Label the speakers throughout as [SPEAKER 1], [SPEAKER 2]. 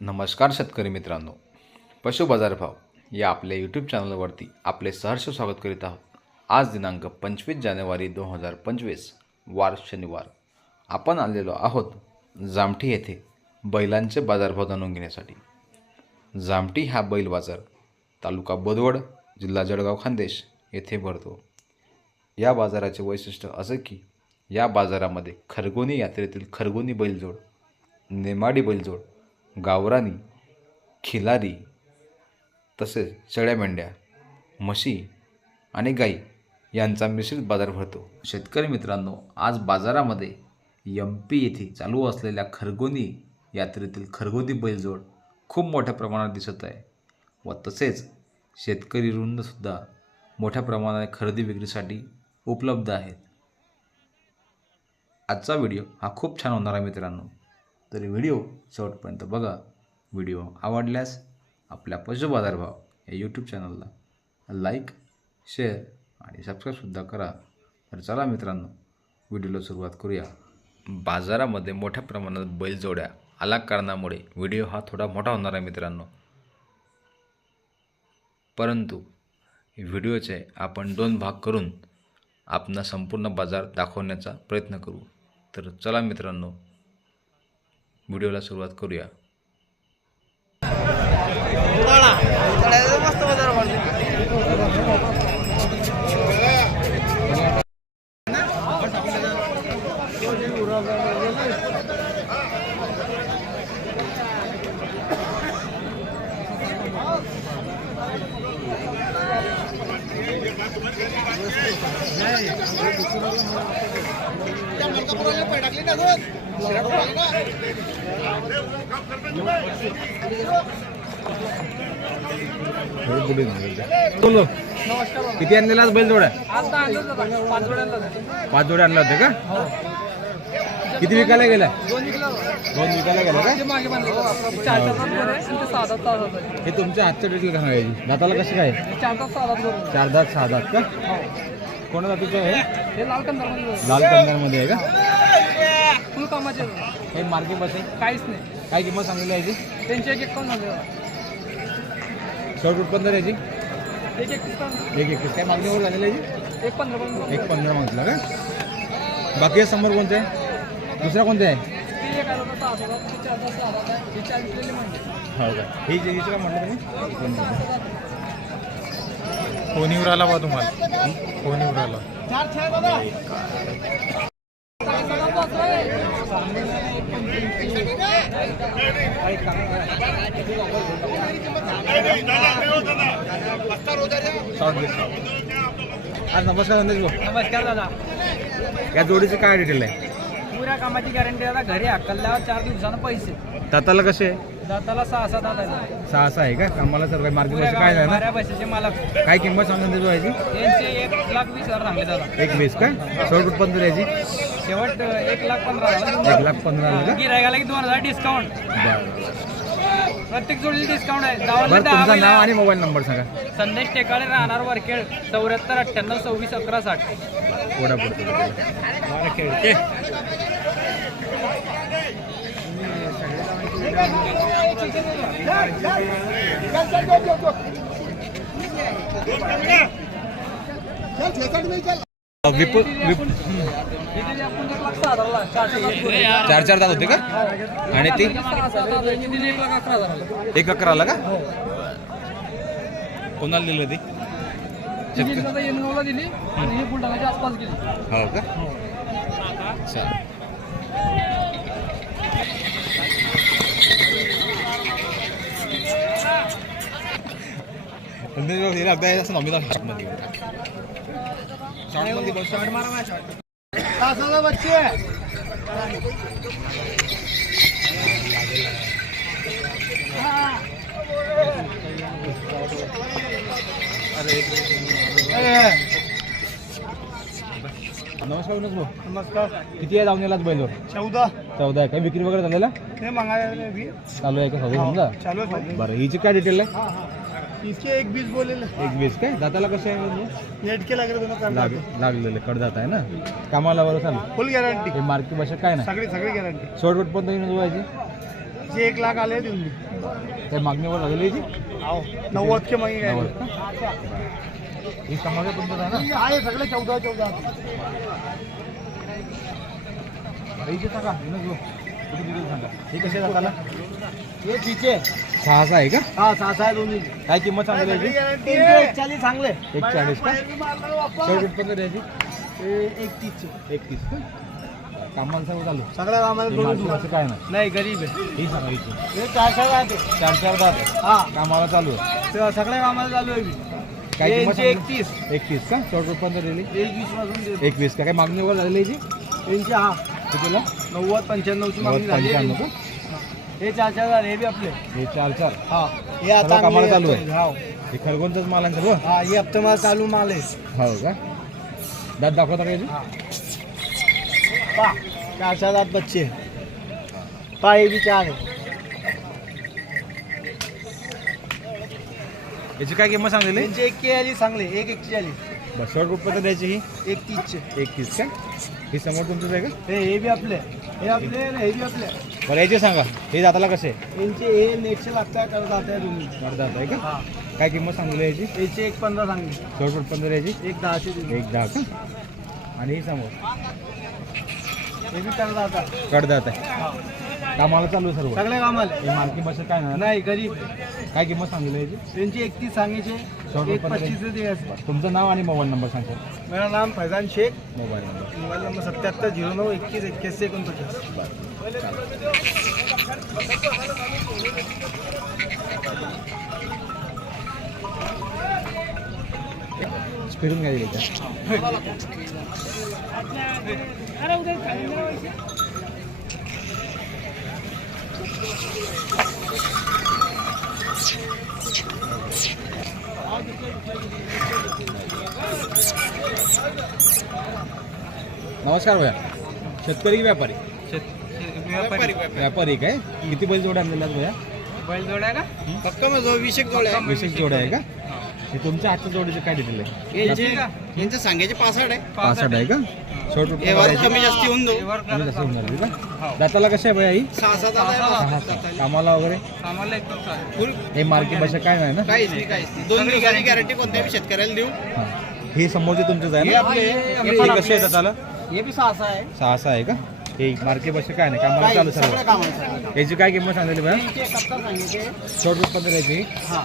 [SPEAKER 1] नमस्कार शेतकरी मित्रांनो. पशु बाजारभाव या आपल्या यूट्यूब चॅनलवरती आपले सहर्ष स्वागत करीत आहोत. आज दिनांक पंचवीस जानेवारी दोन हजार पंचवीस वार शनिवार. आपण आलेलो आहोत जामठी येथे बैलांचे बाजारभाव जाणून घेण्यासाठी. जामठी हा बैल बाजार तालुका बोदवड जिल्हा जळगाव खानदेश येथे भरतो. या बाजाराचे वैशिष्ट्य असं की या बाजारामध्ये खरगोनी यात्रेतील खरगोनी बैलजोड नेमाडी बैलजोड गावरानी खिलारी तसेच शेळ्या मेंढ्या म्हशी आणि गाई यांचा मिश्रित बाजार भरतो. शेतकरी मित्रांनो आज बाजारामध्ये यम पी येथे चालू असलेल्या खरगोनी यात्रेतील खरगोनी बैलजोड खूप मोठ्या प्रमाणात दिसत आहे व तसेच शेतकरी रुंदसुद्धा मोठ्या प्रमाणात खरेदी विक्रीसाठी उपलब्ध आहेत. आजचा व्हिडिओ हा खूप छान होणार आहे मित्रांनो. तर व्हिडिओ शेवटपर्यंत बघा. व्हिडिओ आवडल्यास आपल्या पशु बाजारभाव या यूट्यूब चॅनलला लाईक शेअर आणि सबस्क्राईबसुद्धा करा. तर चला मित्रांनो व्हिडिओला सुरुवात करूया. बाजारामध्ये मोठ्या प्रमाणात बैलजोड्या आला कारणामुळे व्हिडिओ हा थोडा मोठा होणार आहे मित्रांनो. परंतु व्हिडिओचे आपण दोन भाग करून आपणा संपूर्ण बाजार दाखवण्याचा प्रयत्न करू. तर चला मित्रांनो व्हिडिओला सुरुवात करूया
[SPEAKER 2] मस्त बाजार भरले
[SPEAKER 3] बोलो. किती आणलेला आज बैल जोड्या
[SPEAKER 2] आणलं होतं पाच
[SPEAKER 3] जोड्या आणल्या होत्या का? किती विकायला गेल्या?
[SPEAKER 2] दोन
[SPEAKER 3] विकायला गेल्या का? हे तुमच्या हातच्या डिटेल का सांगायची दाताला कसं काय?
[SPEAKER 2] चार
[SPEAKER 3] दात सहा दात का? कोणा जातीचं आहे?
[SPEAKER 2] हे लाल कंदारमध्ये
[SPEAKER 3] लाल कन्नरमध्ये आहे का?
[SPEAKER 2] फुल कामाचे.
[SPEAKER 3] हे मार्केट बस
[SPEAKER 2] काहीच नाही.
[SPEAKER 3] काय किंमत सांगलेली आहे याची?
[SPEAKER 2] त्यांचे एक एक काउंट झाले
[SPEAKER 3] शॉर्ट उत्पन्न याची?
[SPEAKER 2] एक एक
[SPEAKER 3] एक एकवीस काय मागणीवर झालेली आहे याची?
[SPEAKER 2] एक पंधरा पण
[SPEAKER 3] एक पंधरा मागितला का? बाकी समोर कोणते? आहे दुसरा कोणते आहे?
[SPEAKER 2] ते एक आलं सहा तास ते चार तास सहा तास आहे. हे चार विकलेले म्हणजे
[SPEAKER 3] हो का? ही जी हिचं काय म्हटलं तुम्ही?
[SPEAKER 4] फोनीवर आला बा तुम्हाला. फोनीवर आला
[SPEAKER 2] चार छे दादा
[SPEAKER 3] शॉर्ट घे आज नमस्कार संदेश भाऊ.
[SPEAKER 2] नमस्कार दादा.
[SPEAKER 3] या जोडीचं काय डिटेल आहे?
[SPEAKER 2] पुऱ्या कामाची गॅरंटी आता घरी हकलल्यावर चार दिवसानं पैसे.
[SPEAKER 3] दाताला कसे?
[SPEAKER 2] दाताला सहा सात दादा
[SPEAKER 3] सहा सहा आहे का? कामाला सर काय मार्केट
[SPEAKER 2] पुऱ्या
[SPEAKER 3] काय ना
[SPEAKER 2] बारा पैशाचे मालक
[SPEAKER 3] काय किंमत सांगा संदेश भाऊ याची
[SPEAKER 2] यांचे एक लाख वीस हजार सांगले दादा.
[SPEAKER 3] एक वीस का? शॉर्ट उत्पन्न याची
[SPEAKER 2] शेवट एक लाख पंधरा हजार.
[SPEAKER 3] एक लाख पंधरा आलं का?
[SPEAKER 2] की दोन हजार डिस्काउंट
[SPEAKER 3] बरं.
[SPEAKER 2] प्रत्येक जोडीला डिस्काउंट आहे.
[SPEAKER 3] बरं
[SPEAKER 2] दहा
[SPEAKER 3] तुमचं नाव आणि मोबाईल नंबर सांगा.
[SPEAKER 2] संदेश टेकाळे राहणार वरखेड चौऱ्याहत्तर अठ्ठ्याण्णव सव्वीस अकरा साठ.
[SPEAKER 3] कोडा
[SPEAKER 2] हे दिले जोडी.
[SPEAKER 3] चार चार दात होते का? आणि ती?
[SPEAKER 2] हे एक अकरा हजाराला.
[SPEAKER 3] एक अकरा आला का? कोणाला दिलं ती?
[SPEAKER 2] ही दादा येणगावला दिली आणि ही
[SPEAKER 3] असं नॉमिनल शॉर्टमध्ये शॉर्टमध्ये बस शॉर्ट मारा नमस्कार विनोद भाऊ
[SPEAKER 4] नमस्कार
[SPEAKER 3] किती आहे जाऊन यालाच बैलवर
[SPEAKER 4] चौदा.
[SPEAKER 3] चौदा आहे. काही विक्री वगैरे झालेला?
[SPEAKER 4] हे मागायला
[SPEAKER 3] चालू आहे का समजा?
[SPEAKER 4] चालू आहे.
[SPEAKER 3] बरं हिची काय डिटेल आहे?
[SPEAKER 4] इसके एक बीस बोलेले.
[SPEAKER 3] एक वीस काय? दाताला कसं आहे म्हणजे?
[SPEAKER 4] नेट के लग रहे दोनों
[SPEAKER 3] लाग
[SPEAKER 4] करना
[SPEAKER 3] लागलेले कडदात आहे ना? कामाला बरं चालू.
[SPEAKER 4] फुल गॅरंटी
[SPEAKER 3] हे मार्केट भाषा काय नाही?
[SPEAKER 4] सगळी सगळी गॅरंटी
[SPEAKER 3] शॉर्ट पण येऊन व्हायची
[SPEAKER 4] यांचे एक लाख आले देऊन दे.
[SPEAKER 3] काही मागणीवर झालेली आहे
[SPEAKER 4] आहो नव्वद के? मागे काय?
[SPEAKER 3] ही समाजा तुमचं आहे ना
[SPEAKER 4] आहे सगळे चौदा चौदा.
[SPEAKER 3] इथे सांगा हिनं घेऊ. किती दिले सांगा.
[SPEAKER 4] हे कसे जाताला?
[SPEAKER 3] सहा सहा आहे का?
[SPEAKER 4] हा सहा सहा दोन्ही.
[SPEAKER 3] काय किंमत सांगली याची
[SPEAKER 4] एक चाळीस चांगले
[SPEAKER 3] एक चाळीस का शेवट कुठपर्यंत याची
[SPEAKER 4] एक तीस
[SPEAKER 3] एक तीस का? कामाला चालू.
[SPEAKER 4] सगळ्या कामाला
[SPEAKER 3] हे
[SPEAKER 4] दोन
[SPEAKER 3] काय नाही.
[SPEAKER 4] नाही गरीब आहे.
[SPEAKER 3] ही सांगा हिची
[SPEAKER 4] हे चार चार राहते
[SPEAKER 3] चार चार दात आहे
[SPEAKER 4] हा.
[SPEAKER 3] कामाला चालू आहे.
[SPEAKER 4] सगळ्या कामाला चालू आहे मी.
[SPEAKER 3] काय किंमत
[SPEAKER 4] यांचे
[SPEAKER 3] सांगितली?
[SPEAKER 4] एकतीस.
[SPEAKER 3] एकतीस का? शेवट कुठपर्यंत दिली?
[SPEAKER 4] एकवीसपासून देतो.
[SPEAKER 3] एकवीस का? काय मागणी वगैरे झालेली याची
[SPEAKER 4] यांचे हा.
[SPEAKER 3] कितीला?
[SPEAKER 4] नव्वद पंच्याण्णवची
[SPEAKER 3] नव्वद
[SPEAKER 4] मागणी झाली
[SPEAKER 3] पंच्याण्णव
[SPEAKER 4] आहे.
[SPEAKER 3] का?
[SPEAKER 4] हे चार चार झाले हे बी आपले.
[SPEAKER 3] हे चार चार?
[SPEAKER 4] हा. हे
[SPEAKER 3] सर्व
[SPEAKER 4] आता
[SPEAKER 3] कामाला चालू आहे?
[SPEAKER 4] हा.
[SPEAKER 3] हे खरगोनचंच माल आहे सर्व?
[SPEAKER 4] हा हे हप्ता मला चालू माल आहे.
[SPEAKER 3] हो का? दात दाखवता का याची?
[SPEAKER 4] पा चार चार दात बच्चे. पा हे बी चार आहे.
[SPEAKER 3] याची काय किंमत सांगलेली?
[SPEAKER 4] त्यांचे एक के आली चांगले एक एकची आली
[SPEAKER 3] बस शेवट कुठपर्यंत द्यायची ही?
[SPEAKER 4] एक तीसचे
[SPEAKER 3] एकतीस का? ही समोर तुमचंच आहे का?
[SPEAKER 4] हे हे बी आपले. हे आपले आणि हे बी आपले.
[SPEAKER 3] बरं याचे सांगा. हे जाताला कसे?
[SPEAKER 4] यांचे हे नेटचे लागतात करत जाते तुम्ही
[SPEAKER 3] दात आहे का?
[SPEAKER 4] हा.
[SPEAKER 3] काय किंमत सांगली याची?
[SPEAKER 4] याचे एक पंधरा सांगले.
[SPEAKER 3] शेवट कुठपर्यंत द्यायची?
[SPEAKER 4] एक दहाशे दिले.
[SPEAKER 3] एक दहा का? आणि ही समोर?
[SPEAKER 4] हे बी करत जातात
[SPEAKER 3] कडदात आहे.
[SPEAKER 4] हा.
[SPEAKER 3] कामाला चालू आहे सर्व.
[SPEAKER 4] सगळे कामाले?
[SPEAKER 3] हे मालकी बस काय ना
[SPEAKER 4] नाही गरीब
[SPEAKER 3] काय किंमत सांगितली याची?
[SPEAKER 4] त्यांचे एकतीस सांगायचे एक
[SPEAKER 3] तुमचं नाव आणि मोबाईल नंबर सांगतो
[SPEAKER 4] मेरा नाम Faizan Shaikh.
[SPEAKER 3] Mobile number.
[SPEAKER 4] Mobile number सत्याहत्तर झिरो नऊ एकतीस एक्क्याऐंशी एकोणपचास
[SPEAKER 3] फिरून काय दिली का नमस्कार भैया. शेतकरी की व्यापारी? व्यापारी. काय? किती बैल जोड्या आणलेल्या भैया?
[SPEAKER 2] बैल जोड्या का?
[SPEAKER 4] फक्त माझं वीस एक जोड्या
[SPEAKER 3] वीस एक जोड्या आहे का? हे तुमच्या आजच्या जोडीचे काय डिटेल आहे
[SPEAKER 4] यांचे यांचे सांगायचे पासष्ट आहे.
[SPEAKER 3] पासष्ट आहे का? शॉर्ट
[SPEAKER 4] कमी जास्ती होऊन जाऊ.
[SPEAKER 3] का? दाताला कसं आहे ही
[SPEAKER 4] सहा
[SPEAKER 3] सहा. कामाला वगैरे?
[SPEAKER 2] आम्हाला एकदम चालेल.
[SPEAKER 3] हे मार्केट भाषा काय नाही ना?
[SPEAKER 4] काहीच नाही काहीच नाही. दोन दिवसाची गॅरंटी कोणत्याही शेतकऱ्याला देऊ.
[SPEAKER 3] हा. ही समोरची तुमचीच आहे
[SPEAKER 4] हे
[SPEAKER 3] ना
[SPEAKER 4] आपले.
[SPEAKER 3] हे कशी आहे दाताला?
[SPEAKER 4] हे बी सहा सहा आहे.
[SPEAKER 3] सहा सहा आहे का? हे मार्केट भाषा काय नाही कामाला
[SPEAKER 4] काही
[SPEAKER 3] चालू
[SPEAKER 4] सगळ्या
[SPEAKER 3] सर्व
[SPEAKER 4] कामाला सगळ्या
[SPEAKER 3] याची काय किंमत सांगितली
[SPEAKER 4] यांचे सांगितले.
[SPEAKER 3] शॉर्ट रुपये याची
[SPEAKER 4] हा.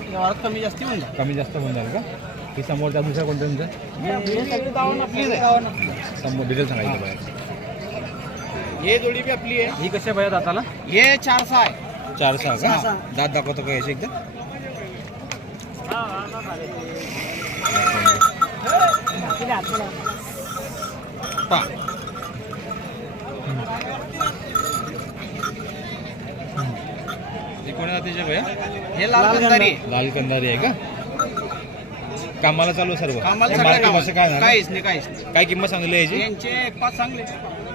[SPEAKER 4] व्यवहारात कमी जास्ती होऊन जाऊ
[SPEAKER 3] कमी जास्त होऊन जाईल का? ही समोरच्या दुसऱ्या कोणत्या तुमच्या
[SPEAKER 4] हे सगळे दावण आपलीच आहे.
[SPEAKER 3] समोर डिटेल सांगायचं भैया
[SPEAKER 4] हे जोडी बी आपली आहे.
[SPEAKER 3] ही कशी भैया दाताला?
[SPEAKER 4] हे चार सहा आहे.
[SPEAKER 3] चार सहा का. दात दाखवतो का याची एकदा? पा. हे कोणा जातीचे भैया?
[SPEAKER 4] हे लाल गंधारी आहे.
[SPEAKER 3] लाल कंदारी आहे का? कामाला चालू सर्व.
[SPEAKER 4] कामाला
[SPEAKER 3] हे भाषा काय नाही
[SPEAKER 4] काहीच नाही काहीच नाही?
[SPEAKER 3] काय किंमत सांगली याची?
[SPEAKER 4] यांचे एक पाच चांगले.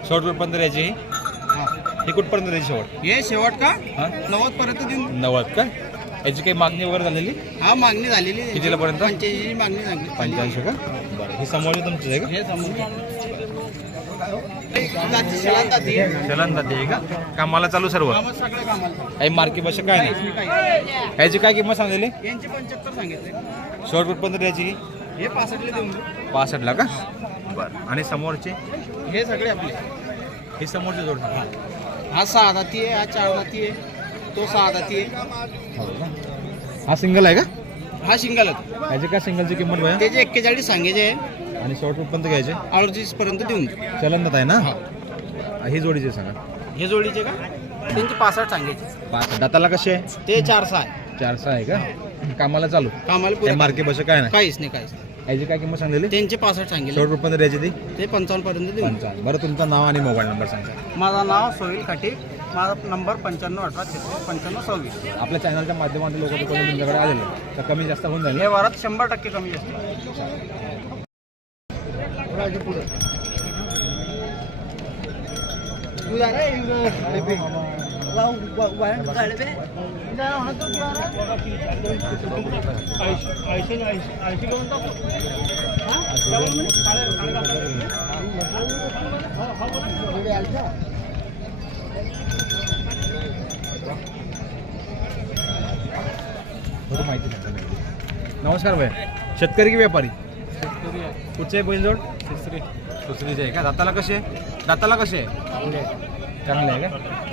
[SPEAKER 3] शॉर्ट रुपये याची
[SPEAKER 4] हा
[SPEAKER 3] ही कुठपर्यंत द्यायची शेवट?
[SPEAKER 4] हे शेवट का?
[SPEAKER 3] हा?
[SPEAKER 4] नव्वद पर्यंत देऊन
[SPEAKER 3] नव्वद का? याची काही मागणी वगैरे झालेली?
[SPEAKER 4] हा मागणी झालेली आहे.
[SPEAKER 3] कितीला पर्यंत?
[SPEAKER 4] पंच्याऐंशी मागणी झाली
[SPEAKER 3] पंच्याऐंशी का? बरं ही समोरची तुमची आहे का?
[SPEAKER 4] हे समोर जाती.
[SPEAKER 3] चलन का? कामाला चालू सर्व?
[SPEAKER 4] कामात कामाला.
[SPEAKER 3] काही मार्केट भाषा काय नाही?
[SPEAKER 4] नाही, काहीच नाही.
[SPEAKER 3] याची काय किंमत
[SPEAKER 4] यांचे पंच्याहत्तर सांगितले.
[SPEAKER 3] शॉर्ट रुपये द्यायची?
[SPEAKER 4] हे पासष्टला देऊन देऊ.
[SPEAKER 3] पासष्टला का? बरं आणि समोरचे?
[SPEAKER 4] हे सगळे आपले.
[SPEAKER 3] ही समोरचे जोड सांगा.
[SPEAKER 4] हा सहा दाती आहे हा चार दाती आहे तो सहा दाती आहे.
[SPEAKER 3] हो का हा सिंगल आहे का?
[SPEAKER 4] हा शिंगल आहे.
[SPEAKER 3] याची काय सिंगलची किंमत
[SPEAKER 4] त्याचे एक्केचाळीस सांगायचे आहे.
[SPEAKER 3] आणि शॉर्ट रुपये घ्यायचे?
[SPEAKER 4] अडतीस पर्यंत देऊन देऊ.
[SPEAKER 3] चलन आहे ना? ही. जोडीचे सांगा.
[SPEAKER 4] हे जोडीचे का? त्यांचे पासष्ट सांगायचे.
[SPEAKER 3] पाच दाताला कसे आहे?
[SPEAKER 4] ते चार सहा आहे.
[SPEAKER 3] चार सहा आहे का? कामाला चालू.
[SPEAKER 4] कामाला पुऱ्या
[SPEAKER 3] मार्केट भाषा काय नाही.
[SPEAKER 4] काहीच नाही काहीच नाही.
[SPEAKER 3] याची काय किंमत सांगलेली?
[SPEAKER 4] त्यांचे पासष्ट सांगितले
[SPEAKER 3] शेवट रुपये द्यायची ती?
[SPEAKER 4] ते पंचावन्न पर्यंत देऊ.
[SPEAKER 3] पंचावन्न. बरं तुमचं नाव आणि मोबाईल नंबर सांगा.
[SPEAKER 4] माझं नाव सोहेल काटे माझा नंबर पंच्याण्णव अठरा छत्तीस पंच्याण्णव सव्वीस.
[SPEAKER 3] आपल्या चॅनलच्या माध्यमातून लोक तुमच्याकडे आलेले तर कमी जास्त होऊन जाईल
[SPEAKER 4] हे वरात शंभर टक्के कमी
[SPEAKER 3] असते माहिती नमस्कार भाई शेतकरी की व्यापारी? कुठचे आहे बैलजोड? सुसरीचे आहे का? दाताला कसे दाताला कसे आहे. चांगले आहे का?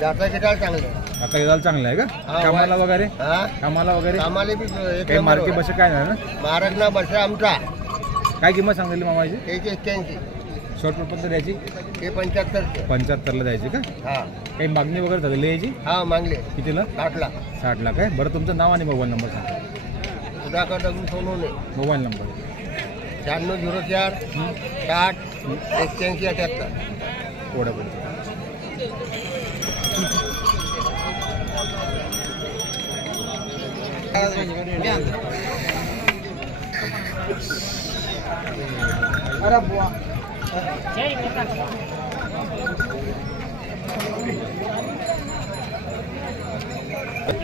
[SPEAKER 5] जाताचे काय चांगलं
[SPEAKER 3] आता रिझल्ट चांगला आहे का?
[SPEAKER 5] हा,
[SPEAKER 3] कामाला वगैरे?
[SPEAKER 5] हा.
[SPEAKER 3] कामाला वगैरे?
[SPEAKER 5] आम्हाला बी एक
[SPEAKER 3] काही मार्के बसे काय नाही ना?
[SPEAKER 5] महाराज बसा आमचा.
[SPEAKER 3] काय किंमत सांगितली मामाची?
[SPEAKER 5] एक एक्क्याऐंशी.
[SPEAKER 3] शॉर्ट पर्यंत द्यायची?
[SPEAKER 5] ते पंच्याहत्तर.
[SPEAKER 3] पंच्याहत्तरला द्यायची का?
[SPEAKER 5] हा.
[SPEAKER 3] काही मागणी वगैरे झालेली याची
[SPEAKER 5] हा मागले
[SPEAKER 3] कितीला?
[SPEAKER 5] साठला
[SPEAKER 3] साठ लाख आहे. बरं तुमचं नाव आणि मोबाईल नंबर सांगा.
[SPEAKER 5] सुधाकर दगडू सोनवणे.
[SPEAKER 3] Mobile number.
[SPEAKER 5] शहाण्णव झिरो चार साठ एक्क्याऐंशी अठ्याहत्तर.
[SPEAKER 3] ओढ्यापर्यंत
[SPEAKER 5] अरे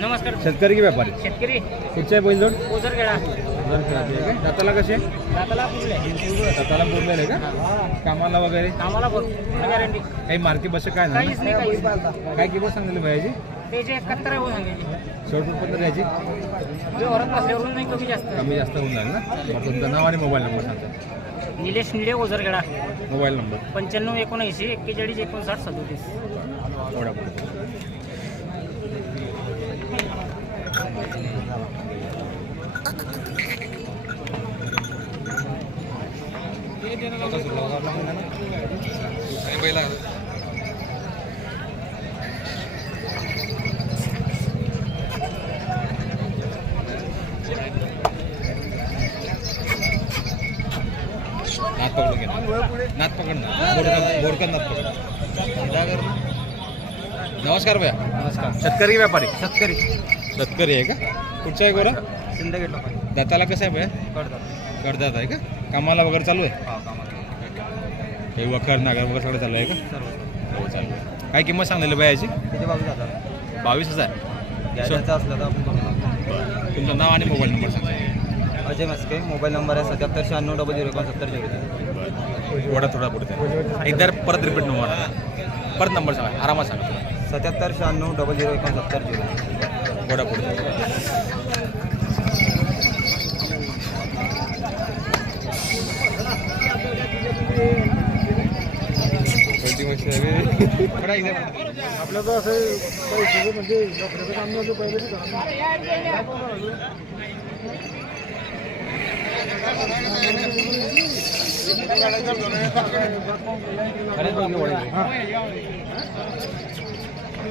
[SPEAKER 4] नमस्कार.
[SPEAKER 3] शेतकरी की व्यापारी.
[SPEAKER 4] शेतकरी.
[SPEAKER 3] कुठचे आहे बैलजोड?
[SPEAKER 4] ओझरगेडा
[SPEAKER 3] दाताला कसे?
[SPEAKER 4] दाताला पुरले
[SPEAKER 3] दाताला बोललेलं आहे का? कामाला वगैरे?
[SPEAKER 4] कामाला पूर्ण गॅरंटी.
[SPEAKER 3] काही मार्के बसे काय नाही
[SPEAKER 4] काहीच नाही काहीच?
[SPEAKER 3] काय किंमत सांगितली भैयाची
[SPEAKER 4] त्याचे एकाहत्तर आहे हो सांगायचे
[SPEAKER 3] शॉर्ट पर्यंत द्यायची?
[SPEAKER 4] व्यवहारात बसल्यावरून नाही कमी जास्त?
[SPEAKER 3] कमी जास्त होऊन जाईल ना? बरं तुमचं नाव आणि मोबाईल नंबर सांगता
[SPEAKER 4] निलेश निळे ओझरगेडा.
[SPEAKER 3] Mobile number.
[SPEAKER 4] पंच्याण्णव एकोणऐंशी एक्केचाळीस एकोणसाठ सदोतीस.
[SPEAKER 3] ओढ्यापर्यंत नात बोरकन बोरकन नात पकड नमस्कार भैया.
[SPEAKER 5] नमस्कार.
[SPEAKER 3] शेतकरी व्यापारी.
[SPEAKER 5] शेतकरी.
[SPEAKER 3] शेतकरी आहे का? कुठचा आहे गोरा?
[SPEAKER 5] सिंदगेटला
[SPEAKER 3] दाताला कसं आहे भैया? कडदात आहे का? कामाला वगैरे चालू आहे? हे वखर नागर वगैरे सगळं चालू आहे का? हो चालू आहे. काय किंमत सांगलेली
[SPEAKER 5] बाजू जातात
[SPEAKER 3] बावीस हजार.
[SPEAKER 5] तर आपण
[SPEAKER 3] तुमचं नाव आणि मोबाईल नंबर सांगा.
[SPEAKER 5] अजय मस्के. मोबाईल नंबर आहे सत्याहत्तर शहाण्णव डबल झिरो एकोणसत्तर झिरो
[SPEAKER 3] थोडा थोडा पुढे एकदा परत रिपीट नंबर परत नंबर सांगा आरामात सांगा तुला.
[SPEAKER 5] सत्याहत्तर शहाण्णव डबल झिरो एकोणसत्तर झिरो
[SPEAKER 3] थोडा पुढे
[SPEAKER 5] आपलं तर असं म्हणजे काम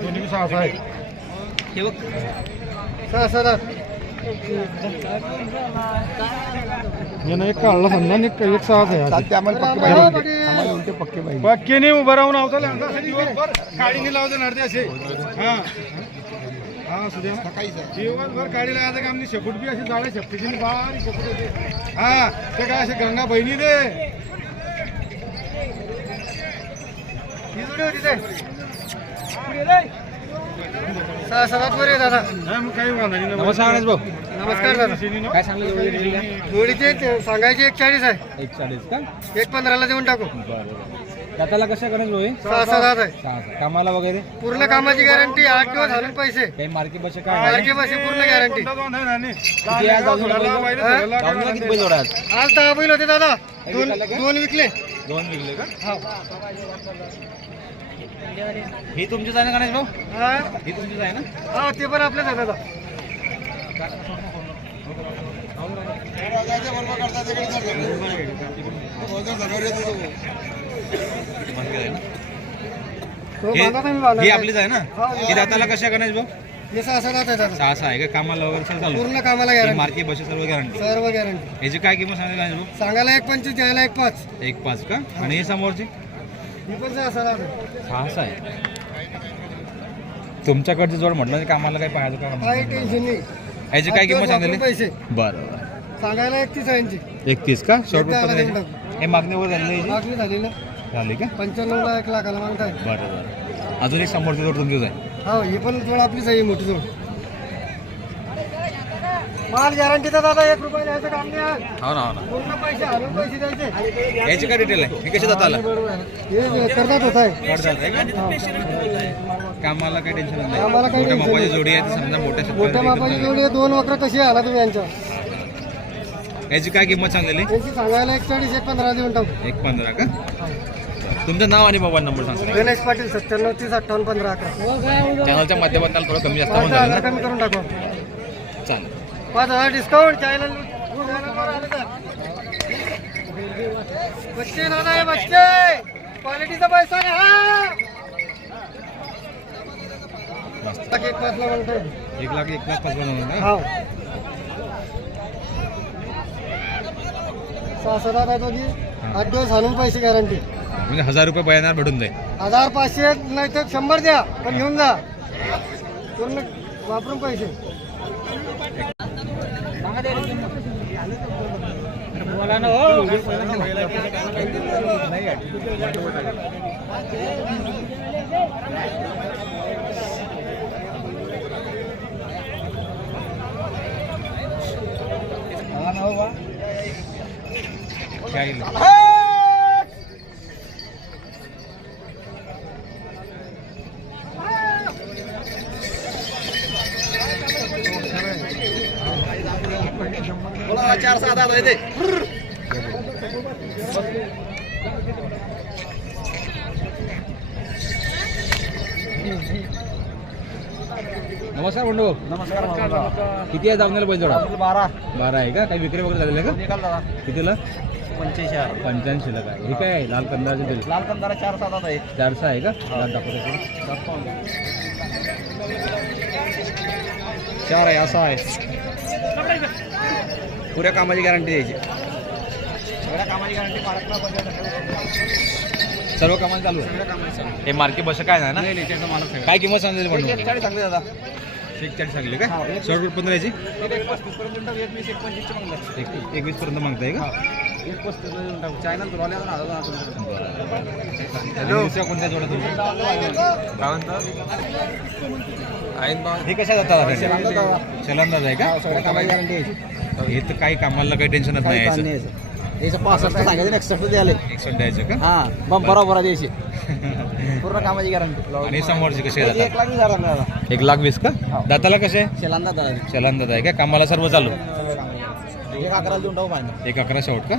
[SPEAKER 5] नव्हतं सहा सहा आहे सहा सहा एक काढला समजा एक एक सहा आहे पक्के नाही उभं राहून आवताले दिवसभर काळी लावते नडते असे हा. हा सुद्या दिवसभर लागायचं काम नाही शेपूट बी अशी जाळे शेपटीची बारीक शेपूट हा ते काय असे गंगा बहिणी दे. ही जोडी होती ते. पुढे रे. सहा सात वर आहे दादा. मग काही वांधा नाही.
[SPEAKER 3] नमस्कार गणेश भाऊ
[SPEAKER 5] नमस्कार दादा.
[SPEAKER 3] काय सांगलं
[SPEAKER 5] जोडीचे ते सांगायचे एक चाळीस आहे.
[SPEAKER 3] एक चाळीस का?
[SPEAKER 5] एक पंधराला देऊन टाकू.
[SPEAKER 3] बरं. दाताला कशा गणेश भाऊ हे?
[SPEAKER 5] सहा सात आठ आहे.
[SPEAKER 3] सहा सहा. कामाला वगैरे?
[SPEAKER 5] पूर्ण कामाची गॅरंटी आठ दिवस घालून पैसे.
[SPEAKER 3] काही मार्के बसे काय आहे?
[SPEAKER 5] सारखे पैसे पूर्ण गॅरंटी
[SPEAKER 3] किती आज किती बैल आज?
[SPEAKER 5] आज दहा बैल होते दादा. दोन दोन विकले.
[SPEAKER 3] दोन विकले का?
[SPEAKER 5] हा.
[SPEAKER 3] ही तुमचीच आहे ना गणेश भाऊ?
[SPEAKER 5] हा?
[SPEAKER 3] ही तुमचीच आहे ना?
[SPEAKER 5] हा, ते पण आपलेच आहे दादा.
[SPEAKER 3] आहे ना? हे-. ही आपलीच आहे ना?
[SPEAKER 5] हा,
[SPEAKER 3] ही दाताला कशा गणेश भाऊ?
[SPEAKER 5] सहा
[SPEAKER 3] सहा आहे का? कामाला वगैरे चालू?
[SPEAKER 5] पूर्ण कामाला गॅरंटी
[SPEAKER 3] मार्के बसे सर्व गॅरंटी
[SPEAKER 5] सर्व गॅरंटी
[SPEAKER 3] याची काय किंमत गणेश भाऊ?
[SPEAKER 5] सांगायला एक पंचवीस द्यायला एक पाच.
[SPEAKER 3] एक पाच का? आणि ही समोरची?
[SPEAKER 5] सहा
[SPEAKER 3] सहा आहे. तुमच्याकडची जोड म्हटलं कामाला काही पाहायचं का
[SPEAKER 5] काही टेन्शन नाही.
[SPEAKER 3] याची काय किंमत सांगितली
[SPEAKER 5] पैसे.
[SPEAKER 3] बरं
[SPEAKER 5] सांगायला एकतीस आहे यांची.
[SPEAKER 3] एकतीस का? शॉर्ट हे मागणीवर झाली याची?
[SPEAKER 5] मागणी झाली ना
[SPEAKER 3] झाली का?
[SPEAKER 5] पंच्याण्णवला एक लाखाला मागताय
[SPEAKER 3] बरं बरं. अजून एक समोरची जोड तुमचीच आहे
[SPEAKER 5] हो ही पण जोड आपलीच आहे ही मोठी जोड. माल गॅरंटीचा दादा एक रुपया द्यायचं काम नाही आहे.
[SPEAKER 3] हो ना हो ना.
[SPEAKER 5] पूर्ण पैसे आणून पैसे द्यायचे.
[SPEAKER 3] याची काय डिटेल आहे हे कशी जात आला?
[SPEAKER 5] हे करतात होत आहे.
[SPEAKER 3] आहे का? आहे कामाला काही टेन्शन नाही.
[SPEAKER 4] कामाला काही
[SPEAKER 3] मोठ्या मापाची
[SPEAKER 4] नाही.
[SPEAKER 3] जोडी आहे समजा मोठ्या
[SPEAKER 4] मोठ्या मापाची जोडी आहे, दोन वक्र तशी आला तुम्ही यांच्या.
[SPEAKER 3] याची काय किंमत सांगलेली?
[SPEAKER 4] त्यांची सांगायला एक चाळीस एक पंधरा देऊन टाकू.
[SPEAKER 3] एक पंधरा का? तुमचं नाव आणि मोबाईल नंबर सांगा.
[SPEAKER 4] गणेश पाटील सत्त्याण्णव तीस अठ्ठावन्न पंधरा अकरा.
[SPEAKER 3] चॅनलच्या माध्यमातून थोडं कमी जास्त
[SPEAKER 4] पाच
[SPEAKER 3] होऊन
[SPEAKER 4] हजार
[SPEAKER 3] जाईल
[SPEAKER 4] कमी करून टाकू.
[SPEAKER 3] ना चालेल.
[SPEAKER 4] पाच हजार डिस्काउंट चॅनल बच्चे दादा आहे बच्चे क्वालिटीचा पैसा आहे हा.
[SPEAKER 3] मस्त
[SPEAKER 4] एक पाचला म्हणतोय
[SPEAKER 3] एक लाख एक लाख पाच बनवून
[SPEAKER 4] हा. सहा सात आठ आहे दोघी. आठ दिवस आणून पैसे गॅरंटी
[SPEAKER 3] म्हणजे हजार रुपये बयानार भेटून जाईल.
[SPEAKER 4] हजार पाचशे नाही तर शंभर द्या पण घेऊन जा. पूर्ण वापरून पैसे.
[SPEAKER 2] बोला
[SPEAKER 3] काय नमस्कार बंडू. नमस्कार किती आहे जामनेला बैलजोडा?
[SPEAKER 4] बारा.
[SPEAKER 3] बारा आहे का? काही विक्री वगैरे झालेलं आहे का? कितीला?
[SPEAKER 4] पंचेचाळीस
[SPEAKER 3] पंच्याऐंशीला काय? हे काय आहे? लाल कंदाचे दिले
[SPEAKER 4] लाल कंदारा चार सात आहे
[SPEAKER 3] चारशे आहे का? दाखवतो
[SPEAKER 4] चार आहे असा आहे. पुऱ्या कामाची गॅरंटी द्यायची. पुऱ्या कामाची गॅरंटी
[SPEAKER 3] सर्व कामाला चालू आहे. हे मार्के बस काय नाही ना काय किंमत सांगितली म्हणून
[SPEAKER 4] सांगते दादा.
[SPEAKER 3] एक चाळीस सांगली का शॉर्ट रूट पंधराची एक एकवीस पर्यंत मागताय का? कोणत्या तुमच्या? हे कशा जातात चलंदाज आहे का? हे तर काही कामाला काही टेन्शनच नाही यायचं.
[SPEAKER 4] याचं पासष्ट सांगायचं द्यायला
[SPEAKER 3] द्यायचं का?
[SPEAKER 4] हा मग बरोबर द्यायची पूर्ण कामाची गॅरंटी
[SPEAKER 3] आणि समोरचे कसे
[SPEAKER 4] एक लाख वीस हजार मिळाला
[SPEAKER 3] एक लाख वीस का? दाताला कसे
[SPEAKER 4] शेलांदा
[SPEAKER 3] चलंदाज आहे का? कामाला सर्व चालू?
[SPEAKER 4] एक अकराला देऊन टाकू पाहिजे
[SPEAKER 3] एक अकरा शेवट का?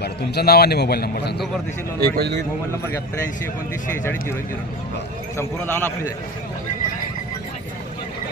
[SPEAKER 3] बरं तुमचं नाव आणि मोबाईल नंबर सांगा.
[SPEAKER 4] परदेशी मोबाईल नंबर घ्या. त्र्याऐंशी एकोणतीस शेहेचाळीस झिरो झिरो. संपूर्ण नाव आपलीच आहे